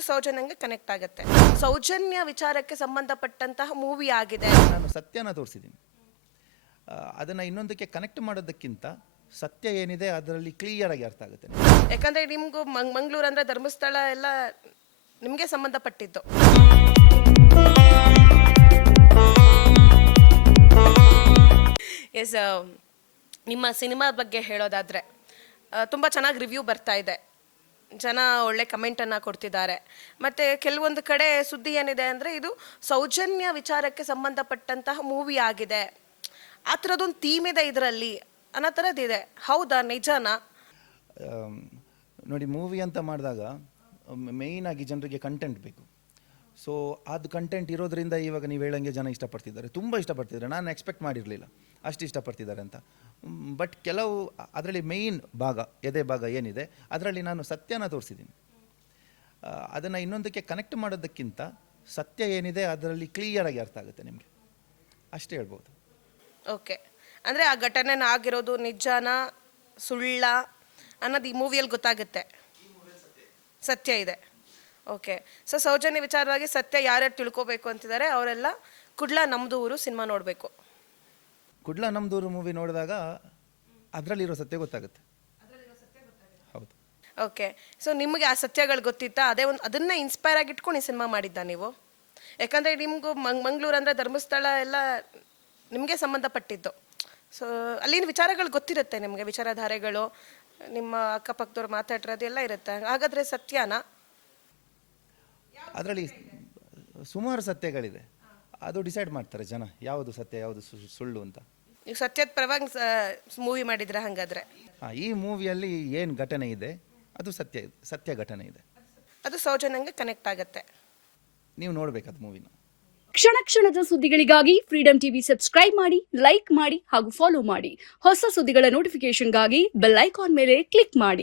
ಅದು ಸೌಜನ್ಯಂಗೆ ಕನೆಕ್ಟ್ ಆಗುತ್ತೆ. ಸೌಜನ್ಯ ವಿಚಾರಕ್ಕೆ ಸಂಬಂಧಪಟ್ಟಂತಹ ಮೂವಿ ಆಗಿದೆ. ನಾನು ಸತ್ಯನ ತೋರಿಸಿದ್ದೀನಿ. ಅದನ್ನು ಇನ್ನೊಂದಕ್ಕೆ ಕನೆಕ್ಟ್ ಮಾಡೋದಕ್ಕಿಂತ ಸತ್ಯ ಏನಿದೆ ಅದರಲ್ಲಿ ಕ್ಲಿಯರ್ ಆಗಿ ಅರ್ಥ ಆಗುತ್ತೆ. ಯಾಕಂದ್ರೆ ನಿಮ್ಗೂ ಮಂಗಳೂರು ಅಂದ್ರೆ ಧರ್ಮಸ್ಥಳ ಎಲ್ಲ ನಿಮಗೆ ಸಂಬಂಧಪಟ್ಟಿದ್ದು. ಎಸ್, ನಿಮ್ಮ ಸಿನಿಮಾ ಬಗ್ಗೆ ಹೇಳೋದಾದರೆ ತುಂಬ ಚೆನ್ನಾಗಿ ರಿವ್ಯೂ ಬರ್ತಾ ಇದೆ, ಜನ ಒಳ್ಳೆ ಕಮೆಂಟನ್ನು ಕೊಡ್ತಿದ್ದಾರೆ. ಮತ್ತು ಕೆಲವೊಂದು ಕಡೆ ಸುದ್ದಿ ಏನಿದೆ ಅಂದರೆ ಇದು ಸೌಜನ್ಯ ವಿಚಾರಕ್ಕೆ ಸಂಬಂಧಪಟ್ಟಂತಹ ಮೂವಿ ಆಗಿದೆ, ಆ ಥರದೊಂದು ಥೀಮ್ ಇದೆ ಇದರಲ್ಲಿ ಅನ್ನೋ ಥರದ್ದಿದೆ. ಹೌದಾ, ನಿಜನಾ? ನೋಡಿ, ಮೂವಿ ಅಂತ ಮಾಡಿದಾಗ ಮೇಯ್ನಾಗಿ ಜನರಿಗೆ ಕಂಟೆಂಟ್ ಬೇಕು. ಸೊ ಅದು ಕಂಟೆಂಟ್ ಇರೋದ್ರಿಂದ ಇವಾಗ ನೀವು ಹೇಳಂಗೆ ಜನ ಇಷ್ಟಪಡ್ತಿದ್ದಾರೆ, ತುಂಬ ಇಷ್ಟಪಡ್ತಿದ್ದಾರೆ. ನಾನು ಎಕ್ಸ್ಪೆಕ್ಟ್ ಮಾಡಿರಲಿಲ್ಲ ಅಷ್ಟು ಇಷ್ಟಪಡ್ತಿದ್ದಾರೆ ಅಂತ. ಬಟ್ ಕೆಲವು ಅದರಲ್ಲಿ ಮೇಯ್ನ್ ಭಾಗ, ಎದೆ ಭಾಗ ಏನಿದೆ ಅದರಲ್ಲಿ ನಾನು ಸತ್ಯನ ತೋರಿಸಿದ್ದೀನಿ. ಅದನ್ನು ಇನ್ನೊಂದಕ್ಕೆ ಕನೆಕ್ಟ್ ಮಾಡೋದಕ್ಕಿಂತ ಸತ್ಯ ಏನಿದೆ ಅದರಲ್ಲಿ ಕ್ಲಿಯರಾಗಿ ಅರ್ಥ ಆಗುತ್ತೆ ನಿಮಗೆ, ಅಷ್ಟೇ ಹೇಳ್ಬೋದು. ಓಕೆ, ಅಂದರೆ ಆ ಘಟನೆನ ಆಗಿರೋದು ನಿಜಾನ ಸುಳ್ಳ ಅನ್ನೋದು ಈ ಮೂವಿಯಲ್ಲಿ ಗೊತ್ತಾಗುತ್ತೆ, ಸತ್ಯ ಇದೆ. ಓಕೆ, ಸೊ ಸೌಜನ್ಯ ವಿಚಾರವಾಗಿ ಸತ್ಯ ಯಾರ್ಯಾರು ತಿಳ್ಕೊಬೇಕು ಅಂತಿದ್ದಾರೆ ಅವರೆಲ್ಲ ಕುಡ್ಲ ನಮ್ದು ಊರು ಸಿನಿಮಾ ನೋಡಬೇಕು. ಕುಡ್ಲ ನಮ್ದೂರು ಮೂವಿ ನೋಡಿದಾಗ ಅದರಲ್ಲಿರೋ ಸತ್ಯ ಗೊತ್ತಾಗುತ್ತೆ. ಹೌದು. ಓಕೆ, ಸೊ ನಿಮಗೆ ಆ ಸತ್ಯಗಳು ಗೊತ್ತಿತ್ತಾ? ಅದನ್ನ ಇನ್ಸ್ಪೈರ್ ಆಗಿ ಇಟ್ಕೊಂಡು ಈ ಸಿನಿಮಾ ಮಾಡಿದ್ದ ನೀವು? ಯಾಕಂದರೆ ನಿಮಗೂ ಮಂಗಳೂರು ಅಂದರೆ ಧರ್ಮಸ್ಥಳ ಎಲ್ಲ ನಿಮಗೆ ಸಂಬಂಧಪಟ್ಟಿದ್ದು. ಸೊ ಅಲ್ಲಿನ ವಿಚಾರಗಳು ಗೊತ್ತಿರುತ್ತೆ ನಿಮಗೆ, ವಿಚಾರಧಾರೆಗಳು, ನಿಮ್ಮ ಅಕ್ಕಪಕ್ಕದವ್ರು ಮಾತಾಡಿರೋದು ಎಲ್ಲ ಇರುತ್ತೆ. ಹಾಗಾದರೆ ಸತ್ಯನಾ? ಅದರಲ್ಲಿ ಸುಮಾರು ಸತ್ಯಗಳಿದೆ, ಅದು ಡಿಸೈಡ್ ಮಾಡ್ತಾರೆ ಜನ ಯಾವುದು ಸತ್ಯ ಯಾವುದು ಸುಳ್ಳು ಅಂತ. ನೀವು ಸತ್ಯದ ಪರವಾಗಿ ಮೂವಿ ಮಾಡಿದ್ರೆ ಹಾಗಾದರೆ? ಈ ಮೂವಿಯಲ್ಲಿ ಏನು ಘಟನೆ ಇದೆ ಅದು ಸತ್ಯ ಘಟನೆ ಇದೆ, ಅದು ಸೌಜನ್ಯಂಗೆ ಕನೆಕ್ಟ್ ಆಗುತ್ತೆ. ನೀವು ನೋಡಬೇಕು ಅದು ಮೂವಿನ. ಕ್ಷಣ ಕ್ಷಣದ ಸುದ್ದಿಗಳಿಗಾಗಿ ಫ್ರೀಡಂ ಟಿವಿ ಸಬ್ಸ್ಕ್ರೈಬ್ ಮಾಡಿ, ಲೈಕ್ ಮಾಡಿ ಹಾಗೂ ಫಾಲೋ ಮಾಡಿ. ಹೊಸ ಸುದ್ದಿಗಳ ನೋಟಿಫಿಕೇಶನ್ಗಾಗಿ ಬೆಲ್ ಐಕಾನ್ ಮೇಲೆ ಕ್ಲಿಕ್ ಮಾಡಿ.